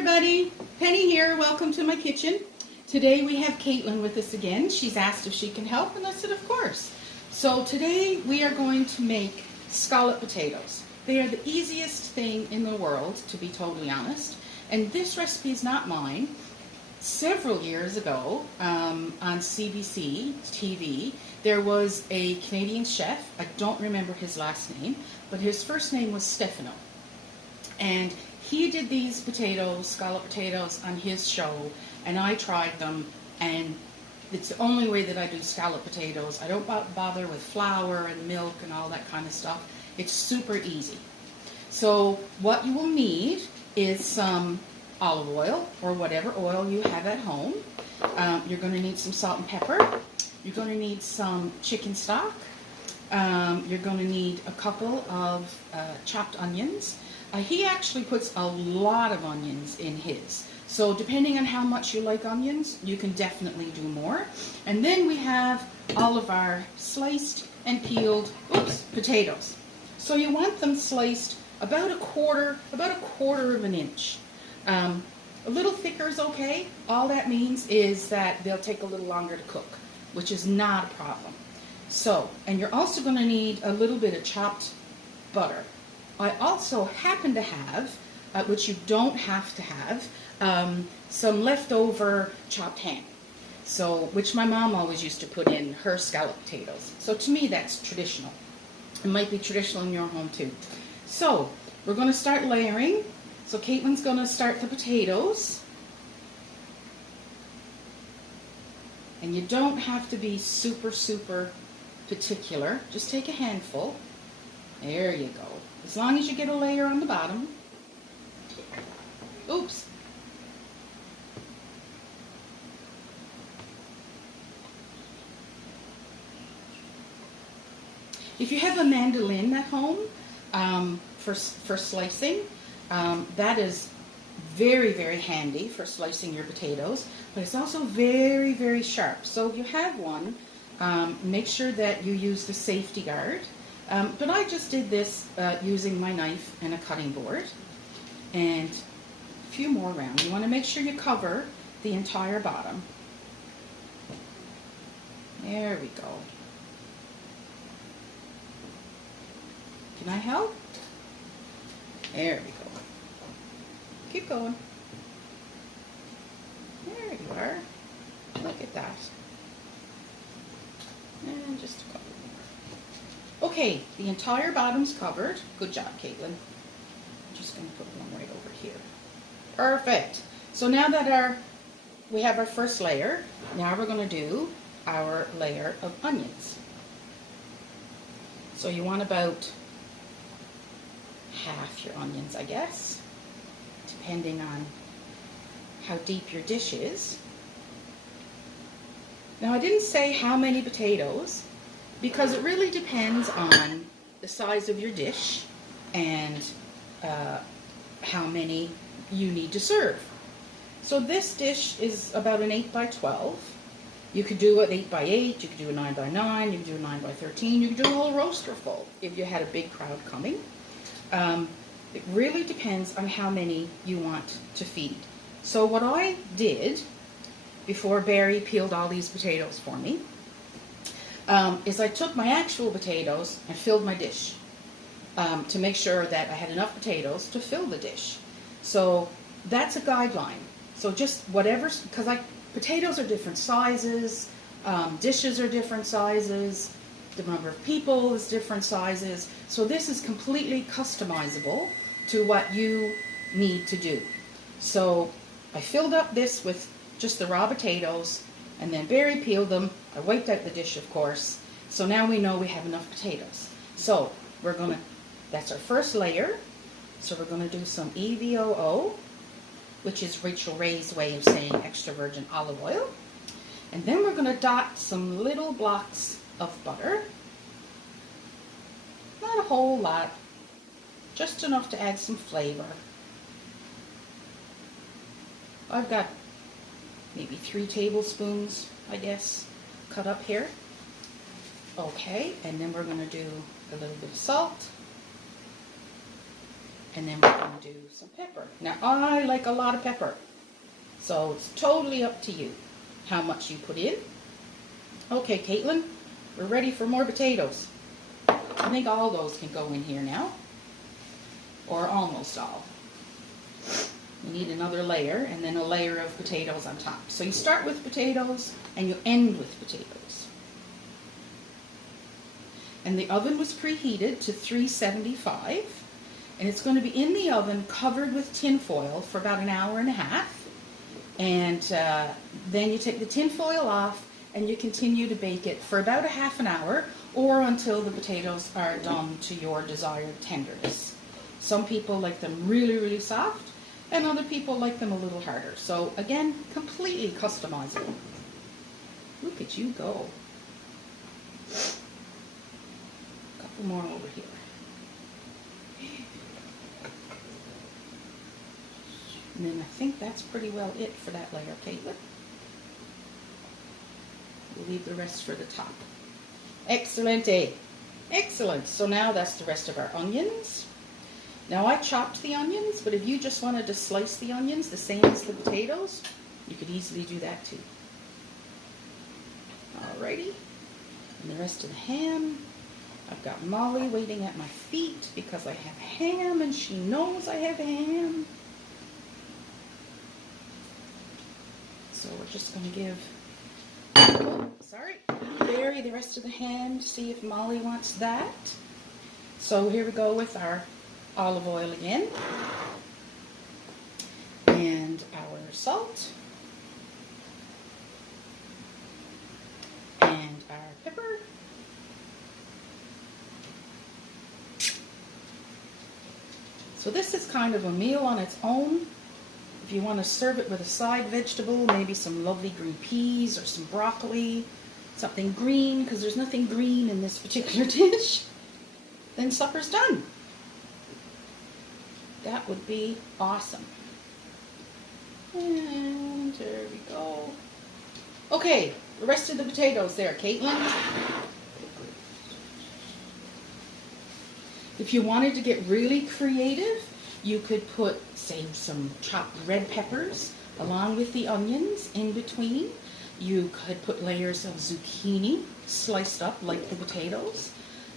everybody, Penny here. Welcome to my kitchen. Today we have Caitlin with us again. She's asked if she can help and I said of course. So today we are going to make scalloped potatoes. They are the easiest thing in the world, to be totally honest. And this recipe is not mine. Several years ago on CBC TV, there was a Canadian chef. I don't remember his last name, but his first name was Stefano. And he did these potatoes, scalloped potatoes, on his show, and I tried them, and it's the only way that I do scalloped potatoes. I don't bother with flour and milk and all that kind of stuff. It's super easy. So what you will need is some olive oil or whatever oil you have at home. You're going to need some salt and pepper. You're going to need some chicken stock. You're going to need a couple of chopped onions. He actually puts a lot of onions in his. So depending on how much you like onions, you can definitely do more. And then we have all of our sliced and peeled potatoes. So you want them sliced about a quarter of an inch. A little thicker is okay. All that means is that they'll take a little longer to cook, which is not a problem. So, and you're also going to need a little bit of chopped butter. I also happen to have, which you don't have to have, some leftover chopped ham. So, which my mom always used to put in her scalloped potatoes. So to me, that's traditional. It might be traditional in your home too. So, we're going to start layering. So Caitlin's going to start the potatoes. And you don't have to be super particular. Just take a handful. There you go. As long as you get a layer on the bottom. Oops. If you have a mandolin at home for slicing, that is very handy for slicing your potatoes, but it's also very sharp. So if you have one, make sure that you use the safety guard. But I just did this using my knife and a cutting board. And a few more rounds. You want to make sure you cover the entire bottom. There we go. Can I help? There we go. Keep going. There you are. Look at that. And just a couple more. Okay, the entire bottom's covered. Good job, Caitlin. I'm just going to put one right over here. Perfect. So now that we have our first layer, now we're going to do our layer of onions. So you want about half your onions, I guess, depending on how deep your dish is. Now I didn't say how many potatoes because it really depends on the size of your dish and how many you need to serve. So this dish is about an 8 by 12. You could do an 8 by 8, you could do a 9 by 9, you could do a 9 by 13, you could do a whole roaster full if you had a big crowd coming. It really depends on how many you want to feed. So what I did before Barry peeled all these potatoes for me is I took my actual potatoes and filled my dish to make sure that I had enough potatoes to fill the dish. So that's a guideline. So just whatever, because potatoes are different sizes, dishes are different sizes, the number of people is different sizes. So this is completely customizable to what you need to do. So I filled up this with just the raw potatoes, and then Barry peeled them. I wiped out the dish, of course. So now we know we have enough potatoes. So that's our first layer. So we're going to do some EVOO, which is Rachel Ray's way of saying extra virgin olive oil. And then we're going to dot some little blocks of butter. Not a whole lot, just enough to add some flavor. I've got maybe 3 tablespoons, I guess, cut up here. Okay, and then we're going to do a little bit of salt. And then we're going to do some pepper. Now, I like a lot of pepper, so it's totally up to you how much you put in. Okay, Caitlin, we're ready for more potatoes. I think all those can go in here now, or almost all. You need another layer, and then a layer of potatoes on top. So you start with potatoes, and you end with potatoes. And the oven was preheated to 375. And it's going to be in the oven covered with tin foil for about an hour and a half. And then you take the tin foil off and you continue to bake it for about a half an hour or until the potatoes are done to your desired tenderness. Some people like them really, really soft and other people like them a little harder. So again, completely customizable. Look at you go. A couple more over here. And then I think that's pretty well it for that layer, Caitlin. We'll leave the rest for the top. Excellent, eh? Excellent. So now that's the rest of our onions. Now I chopped the onions, but if you just wanted to slice the onions the same as the potatoes, you could easily do that too. Alrighty. And the rest of the ham. I've got Molly waiting at my feet because I have ham and she knows I have ham. So we're just going to give, bury the rest of the ham to see if Molly wants that. So here we go with our olive oil again. And our salt. And our pepper. So this is kind of a meal on its own. If you want to serve it with a side vegetable, maybe some lovely green peas or some broccoli, something green, because there's nothing green in this particular dish, then supper's done. That would be awesome. And there we go. Okay, the rest of the potatoes there, Caitlin. If you wanted to get really creative, you could put, say, some chopped red peppers along with the onions in between. You could put layers of zucchini sliced up like the potatoes.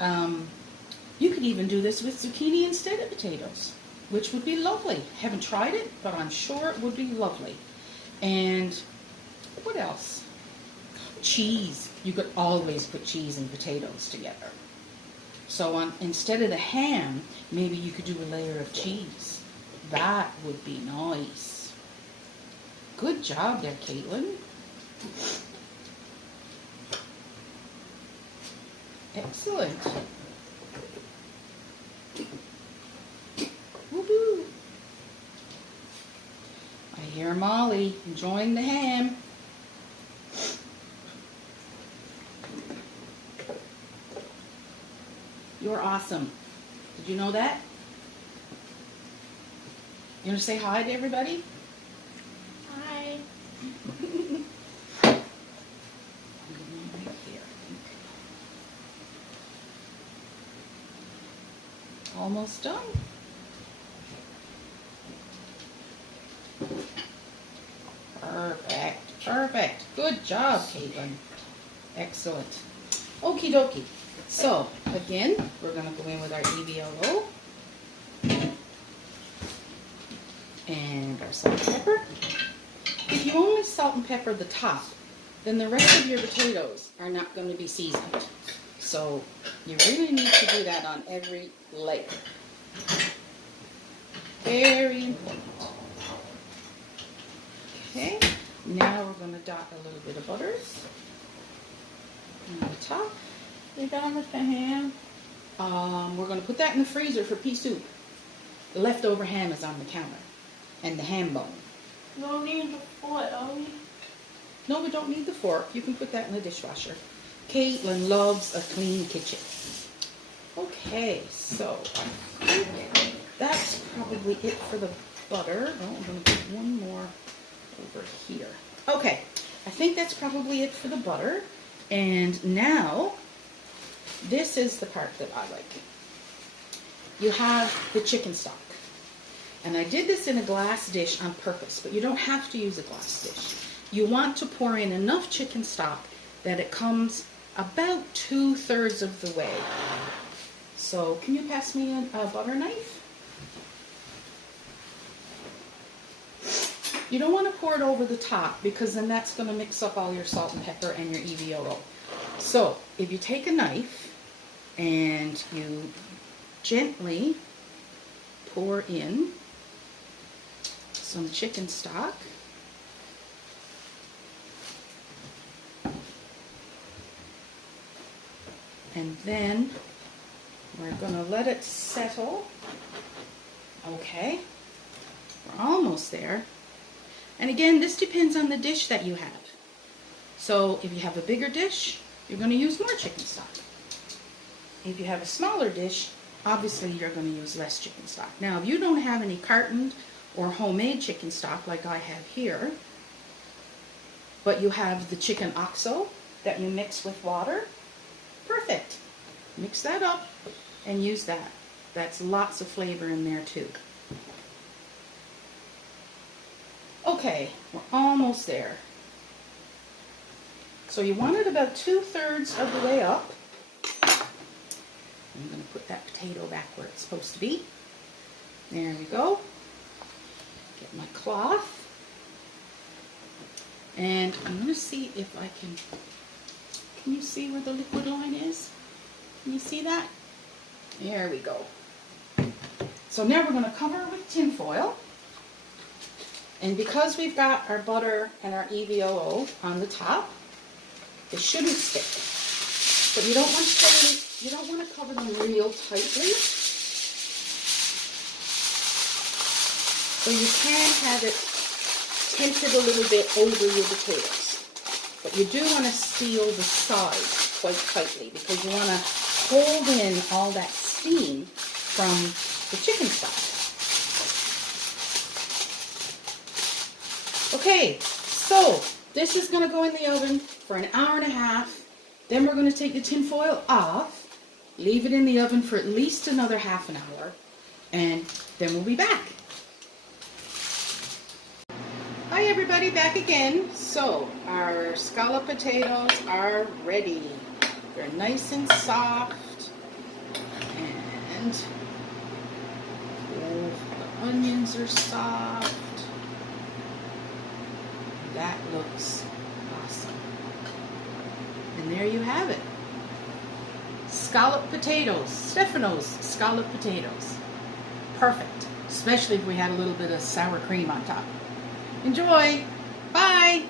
You could even do this with zucchini instead of potatoes, which would be lovely. Haven't tried it, but I'm sure it would be lovely. And what else? Cheese. You could always put cheese and potatoes together. So instead of the ham, maybe you could do a layer of cheese. That would be nice. Good job there, Caitlin. Excellent. Woohoo! I hear Molly enjoying the ham. You're awesome. Did you know that? You want to say hi to everybody? Hi. Almost done. Perfect. Perfect. Good job, Caitlin. Excellent. Okie dokie. So, again, we're going to go in with our EVLO and our salt and pepper. If you only salt and pepper the top, then the rest of your potatoes are not going to be seasoned. So, you really need to do that on every layer. Very important. Okay, now we're going to dot a little bit of butter on the top. You're done with the ham? We're going to put that in the freezer for pea soup. The leftover ham is on the counter. And the ham bone. You don't need the fork, do we? No, we don't need the fork. You can put that in the dishwasher. Caitlin loves a clean kitchen. Okay, so I think that's probably it for the butter. Oh, I'm going to put one more over here. Okay, I think that's probably it for the butter. And now, this is the part that I like. You have the chicken stock. And I did this in a glass dish on purpose, but you don't have to use a glass dish. You want to pour in enough chicken stock that it comes about 2/3 of the way. So can you pass me a butter knife? You don't want to pour it over the top because then that's going to mix up all your salt and pepper and your EVOO. So if you take a knife and you gently pour in some chicken stock. And then we're going to let it settle. Okay, we're almost there. And again, this depends on the dish that you have. So if you have a bigger dish, you're going to use more chicken stock. If you have a smaller dish, obviously you're going to use less chicken stock. Now, if you don't have any cartoned or homemade chicken stock like I have here, but you have the chicken oxo that you mix with water, perfect. Mix that up and use that. That's lots of flavor in there too. Okay, we're almost there. So you want it about 2/3 of the way up. I'm going to put that potato back where it's supposed to be. There we go. Get my cloth. And I'm going to see if I can you see where the liquid line is? Can you see that? There we go. So now we're going to cover it with tin foil. And because we've got our butter and our EVOO on the top, it shouldn't stick. But you don't want to cover them real tightly. So you can have it tinted a little bit over your potatoes. But you do want to seal the sides quite tightly because you want to hold in all that steam from the chicken stock. Okay, so this is going to go in the oven for an hour and a half. Then we're going to take the tin foil off, leave it in the oven for at least another half an hour, and then we'll be back. Hi everybody, back again. So our scalloped potatoes are ready. They're nice and soft, and the onions are soft. That looks awesome. And there you have it. Scalloped potatoes. Stefano's scalloped potatoes. Perfect. Especially if we had a little bit of sour cream on top. Enjoy. Bye.